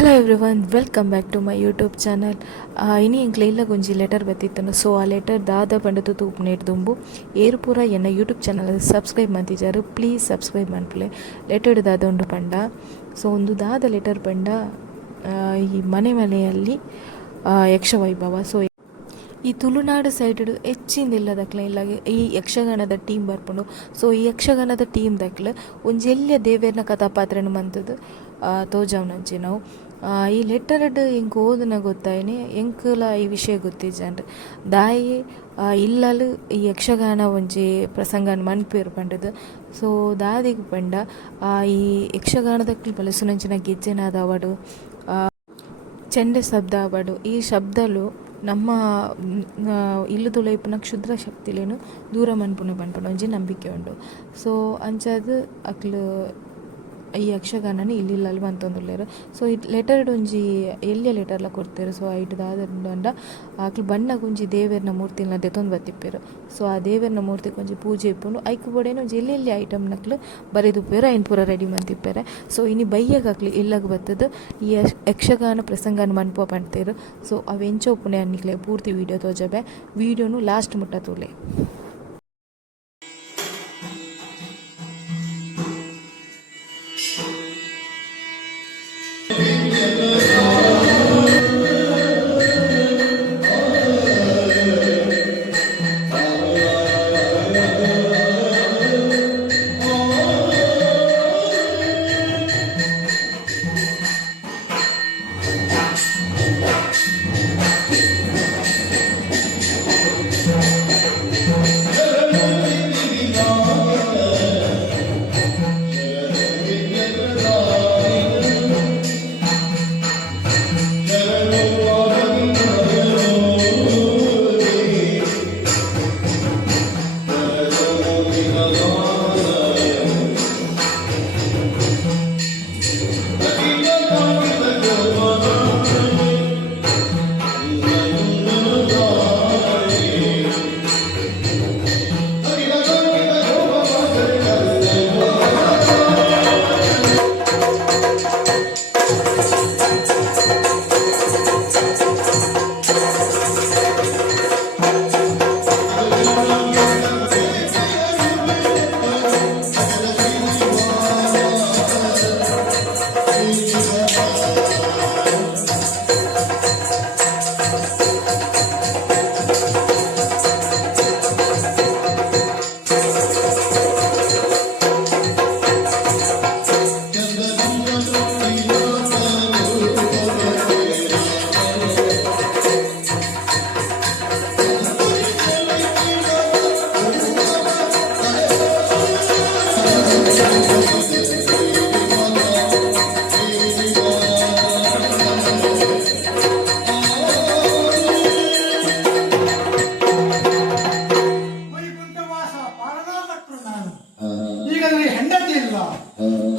Hello everyone, welcome back to my YouTube channel. ಇನಿ ಎಂಕ್ಲೆ ಇಲ್ಲ ಒಂಜಿ ಲೆಟರ್ ಬತ್ತಿತ್ತನು. ಸೊ ಆ ಲೆಟರ್ ದಾದ ಪಂಡದು ತೂಪುನೇರು ದುಂಬು ಏರು ಪೂರ ಎನ್ನ ಯೂಟ್ಯೂಬ್ ಚಾನಲ್ ಸಬ್ಸ್ಕ್ರೈಬ್ ಮಂತಿಜಾರು. ಪ್ಲೀಸ್ ಸಬ್ಸ್ಕ್ರೈಬ್ ಮನ್ಪುಲೆ. ಲೆಟರ್ ದಾದ ಉಂಡು ಪಂಡ. ಸೊ ಒಂದು ದಾದ ಲೆಟರ್ ಪಂಡ ಈ ಮನೆಯಲ್ಲಿ ಯಕ್ಷ ವೈಭವ. ಸೊ ಈ ತುಳುನಾಡು ಸೈಡ್ ಹೆಚ್ಚಿಂದಿಲ್ಲದಕ್ಲೆ ಇಲ್ಲ ಈ ಯಕ್ಷಗಾನದ ಟೀಮ್ ಬರ್ಪುಂಡು. ಸೊ ಈ ಯಕ್ಷಗಾನದ ಟೀಮ್ ದಕ್ಲೆ ಒಂಜೆಲ್ಯ ದೇವೇರ್ನ ಕಥಾಪಾತ್ರನ ಮಂತದ್ದು ತೋಜಾವ್ನಂಚಿ ನಾವು ಈ ಲೆಟರ್ಡ್ ಎಂಕ್ ಓದನ ಗೊತ್ತಾಯಿನಿ ಎಂಕಲ ಈ ವಿಷಯ ಗೊತ್ತಿಜ್ಜಂಡ್ ದಾಯಿ ಇಲ್ಲಲು ಈ ಯಕ್ಷಗಾನ ಒಂಜಿ ಪ್ರಸಂಗನ ಮನ್ಪೇರು ಪಂಡದು. ಸೊ ದಾದಿಗೆ ಪಂಡ ಈ ಯಕ್ಷಗಾನದಕ್ಲೆ ಬಲಸುನಂಚಿನ ಗೆಜ್ಜೆನಾದ ಅವಡು ಚೆಂಡೆ ಶಬ್ದ ಅವಡು ಈ ಶಬ್ದಲು ನಮ್ಮ ಇಲ್ಲು ತುಳೈಪುನ ಕ್ಷುದ್ರ ಶಕ್ತಿಲೇನು ದೂರ ಮನ್ಪುನೆ ಪನ್ಪುನ ಒಂಜಿ ನಂಬಿಕೆ ಉಂಡು. ಸೊ ಅಂಚಾದ್ ಅಕ್ಲು ಈ ಯಕ್ಷಗಾನನ ಇಲ್ಲಿಲ್ಲಲ್ಲಿ ಬಂತೊಂದುಲ್ಲೇರು. ಸೊ ಈ ಲೆಟರ್ಡ್ ಒಂಜಿ ಎಲ್ಲಿಯ ಲೆಟರ್ಲ ಕೊಡ್ತೇರು. ಸೊ ಐಟ್ ದಾದಂಡ ಅಕ್ಲು ಬಣ್ಣಗೆ ಒಂಜಿ ದೇವೇರ್ನ ಮೂರ್ತಿನ ದೆತೊಂದು ಬತ್ತಿಪ್ಪೇರು. ಸೊ ಆ ದೇವೇರ್ನ ಮೂರ್ತಿಗೆ ಒಂಜಿ ಪೂಜೆ ಇಪ್ಪುಂಡು ಐಕ್ ಬೋಡೇನು ಒಂಜಿ ಎಲ್ಲೆಲ್ಲಿ ಐಟಮ್ನಕ್ಲು ಬರೆದುಪ್ಪೇರು ಐನ್ ಪೂರ ರೆಡಿ ಮಂತಿಪ್ಪೇರೆ. ಸೊ ಇನಿ ಬೈಯಗಾಕ್ಲಿ ಇಲ್ಲಗೆ ಬತ್ತದು ಈ ಯಕ್ಷಗಾನ ಪ್ರಸಂಗನ ಮನ್ಪುವ ಪಂಡ್ತೇರು. ಸೊ ಅವೆಂಚ ಉಪ್ಪುನೆ ಅನ್ನಿಕ್ಲೆ ಪೂರ್ತಿ ವೀಡಿಯೋ ತೋಜಬೆ. ವೀಡಿಯೋನು ಲಾಸ್ಟ್ ಮುಟ್ಟ ತೂಲೆ.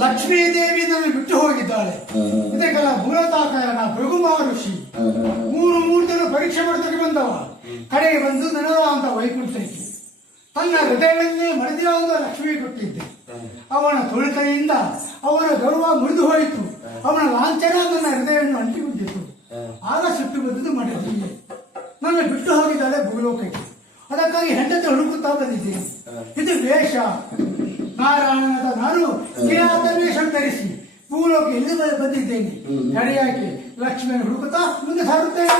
ಲಕ್ಷ್ಮೀದೇವಿ ನನ್ನ ಬಿಟ್ಟು ಹೋಗಿದ್ದಾಳೆ. ಇದಕ್ಕೆಲ್ಲ ಮೂಲತಃ ಕಾರಣ ಭೃಗುಮಾ ಋಷಿ. ಮೂರು ದಿನ ಪರೀಕ್ಷೆ ಮಾಡೋದಕ್ಕೆ ಬಂದವ. ಕಡೆಗೆ ಬಂದು ನನದ ಅಂತ ವೈಕುಂಠಕ್ಕೆ ತನ್ನ ಹೃದಯವನ್ನೇ ಮಡಿದಿರುವ ಲಕ್ಷ್ಮಿ ಕೊಟ್ಟಿದ್ದೆ. ಅವನ ತೊಳಿತೆಯಿಂದ ಅವನ ಗೌರವ ಮುರಿದು ಹೋಯಿತು. ಅವನ ಲಾಂಛನ ನನ್ನ ಹೃದಯವನ್ನು ಅಂಟಿಕೊಂಡಿತ್ತು. ಆಗ ಸಿಟ್ಟು ಬಂದದ್ದು ಮಾಡಿದ್ದೀವಿ. ನನ್ನ ಬಿಟ್ಟು ಹೋಗಿದ್ದಾಳೆ ಭೂಲೋಕಕ್ಕೆ. ಅದಕ್ಕಾಗಿ ಹೆಂಡತಿ ಹುಡುಕುತ್ತಾ ಬಂದಿದ್ದೇನೆ. ಇದು ವೇಷ. ನಾರಾಯಣನಾದ ನಾನು ಕಿರಾತ ವೇಷ ಧರಿಸಿ ಭೂಲೋಕ ಎಲ್ಲಿ ಬಂದಿದ್ದೇನೆ. ಕಡೆಯಾಗಿ ಲಕ್ಷ್ಮಿಯನ್ನು ಹುಡುಕುತ್ತಾ ಮುಂದೆ ಸಾರುತ್ತೇನೆ.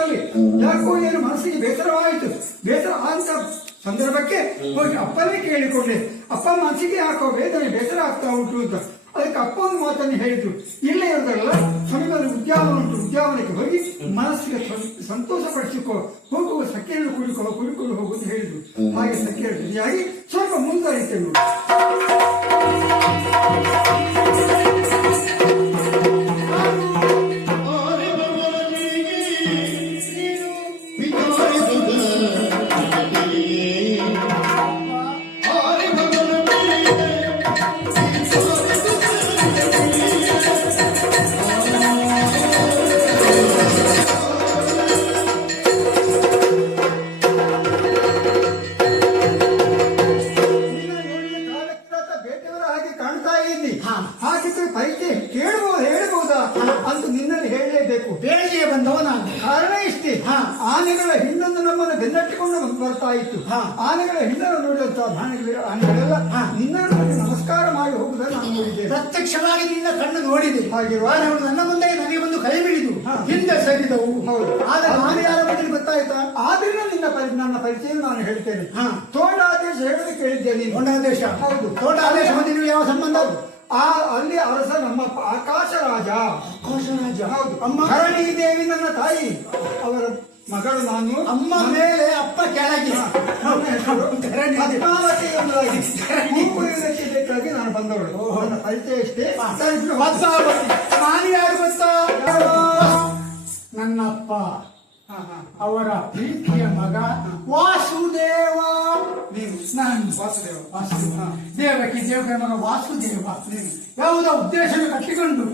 ಸಂದರ್ಭದಲ್ಲಿ ಯಾಕೋ ಏನು ಮನಸ್ಸಿಗೆ ಬೇಸರವಾಯಿತು. ಬೇಸರ ಅಂತ ಸಂದರ್ಭಕ್ಕೆ ಹೋಗಿ ಅಪ್ಪನೇ ಕೇಳಿಕೊಂಡೆ, ಅಪ್ಪ ಮನಸ್ಸಿಗೆ ಯಾಕೋ ವೇದನೆ ಬೇಸರ ಆಗ್ತಾ ಉಂಟು ಅಂತ. ಅದಕ್ಕೆ ಅಪ್ಪ ಒಂದು ಮಾತನ್ನು ಹೇಳಿದ್ರು, ಇಲ್ಲೇ ಇರೋದಲ್ಲ ಸಮೀಪದಲ್ಲಿ ಉದ್ಯಾನವನ ಉಂಟು, ಉದ್ಯಾನವನಕ್ಕೆ ಹೋಗಿ ಮನಸ್ಸಿಗೆ ಸಂತೋಷ ಪಡಿಸಿಕೊ, ಹೋಗುವ ಸಖಿಯನ್ನು ಕುಡಿಕೊಂಡು ಹೋಗು ಅಂತ ಹೇಳಿದ್ರು. ಹಾಗೆ ಸಖಿಯ ಜೊತೆಯಾಗಿ ಸ್ವಲ್ಪ ಮುಂದುವರಿತೇವೆ. ಹಾಗಿದ್ರೆ ಪರಿಚಯ ಹೇಳ್ಬಹುದಾ ಅಂತ ನಿನ್ನಲ್ಲಿ ಹೇಳಲೇಬೇಕು. ಬೇಳೆಗೆ ಬಂದವ ನಾನು. ಕಾರಣ ಇಷ್ಟೇ, ಆನೆಗಳ ಹಿಂಡನ್ನು ನಮ್ಮನ್ನು ಬೆನ್ನಟ್ಟಿಕೊಂಡು ಬರ್ತಾ ಇತ್ತು. ಆನೆಗಳ ಹಿಂಡನ್ನು ನೋಡಿದಂತ ಆನೆಗಳೆಲ್ಲ ನಿನ್ನನ್ನು ನೋಡಿ ನಮಸ್ಕಾರ ಮಾಡಿ ಹೋಗುವುದನ್ನು ನಾನು ನೋಡಿದ್ದೇನೆ. ಪ್ರತ್ಯಕ್ಷವಾಗಿ ನಿನ್ನ ಕಣ್ಣು ನೋಡಿದೆ. ಹಾಗಿರುವ ಅವಳು ನನ್ನ ಮುಂದೆ ನನಗೆ ಬಂದು ಕೈ ಬಿಡಿದು ಹಿಂದೆ ಸರಿದವು. ಹೌದು. ಆದ್ರೆ ನಾನು ಯಾರ ಬಗ್ಗೆ ಗೊತ್ತಾಯ್ತಾ? ಆದ್ರಿಂದ ನನ್ನ ಪರಿಚಯ ನಾನು ಹೇಳ್ತೇನೆ. ತೋಂಡಾದೇಶ ಹೇಳೋದು ಕೇಳಿದ್ದೇನೆ. ತೋಂಡಾದೇಶ? ಹೌದು. ತೋಂಡಾದೇಶ ನೀವು ಯಾವ ಸಂಬಂಧ? ಅಲ್ಲಿ ಅರಸ ನಮ್ಮ ಆಕಾಶ ರಾಜ. ಆಕಾಶ ರಾಜ? ಹೌದು. ಅಮ್ಮ ಧರಣಿ ದೇವಿ ನನ್ನ ತಾಯಿ, ಅವರ ಮಗಳು ನಾನು. ಅಮ್ಮ ಮೇಲೆ ಅಪ್ಪ ಕೆಳಗೆ. ಪದ್ಮಾವತಿ ಎಂಬುದಾಗಿ ಬೇಕಾಗಿ ನಾನು ಬಂದವಳು. ನನ್ನ ಪರಿಚಯ ಇಷ್ಟೇ. ಪದ್ಮಾವತಿ ನಾನು ಯಾರು ಗೊತ್ತಾ? ನನ್ನಪ್ಪ ಅವರ ಪ್ರೀತಿಯ ಮಗ ವಾಸುದೇವ. ನಾನು ವಾಸುದೇವ ದೇವಕಿ ದೇವರ ಮಗ ವಾಸುದೇವ. ಯಾವುದೋ ಉದ್ದೇಶವನ್ನು ಕಟ್ಟಿಕೊಂಡು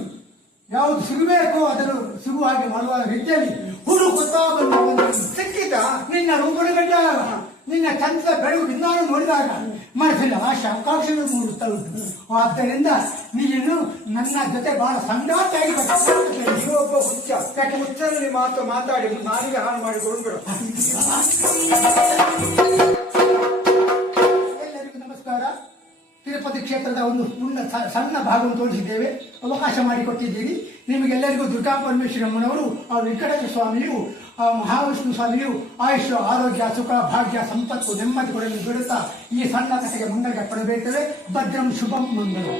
ಯಾವುದು ಸಿಗಬೇಕೋ ಅದನ್ನು ಸಿಗುವ ಹಾಗೆ ಮಾಡುವ ರೀತಿಯಲ್ಲಿ ಹುಡುಕುತ್ತಾ ಬಂದು ಸಿಕ್ಕಿದ ನಿನ್ನ ರೂಪುಗಡ್ಡ ನಿನ್ನ ಚಂದ್ರ ಬೆಳಗು ನಾನು ನೋಡಿದಾಗ ಮನಸ್ಸಲ್ಲಿ ಆಶೆ ಅವಕಾಶಗಳು ಮೂಡುತ್ತಾ ಉಂಟು. ಆದ್ದರಿಂದ ನೀನು ನನ್ನ ಜೊತೆ ಬಹಳ ಸಂಗಾತಿಯಾಗಿ ಒಬ್ಬ ಹುಚ್ಚ ಯಾಕೆ ಹುಚ್ಚನಲ್ಲಿ ಮಾತಾಡಿ ನಾಲಿಗೆ ಹಾಳು ಮಾಡಿ ಕೊಡ್ಬೇಡ. ಎಲ್ಲರಿಗೂ ನಮಸ್ಕಾರ. ತಿರುಪತಿ ಕ್ಷೇತ್ರದ ಒಂದು ಸಣ್ಣ ಭಾಗವನ್ನು ತೋರಿಸಿದ್ದೇವೆ, ಅವಕಾಶ ಮಾಡಿಕೊಟ್ಟಿದ್ದೀರಿ. ನಿಮಗೆಲ್ಲರಿಗೂ ದುರ್ಗಾ ಪರಮೇಶ್ವರಮ್ಮನವರು, ವೆಂಕಟೇಶ್ವರ ಸ್ವಾಮಿಯು, ಮಹಾವಿಷ್ಣು ಸ್ವಾಮಿಯು ಆಯುಷ್ಯ ಆರೋಗ್ಯ ಸುಖ ಭಾಗ್ಯ ಸಂಪತ್ತು ನೆಮ್ಮದಿ ಕೊಡಲು ಬಿಡುತ್ತಾ ಈ ಸಣ್ಣ ಕಥೆಗೆ ಮಂಗಳ ಪಡೆಬೇಕೇ. ಭದ್ರಂ ಶುಭಂ ಮಂಗಳಂ.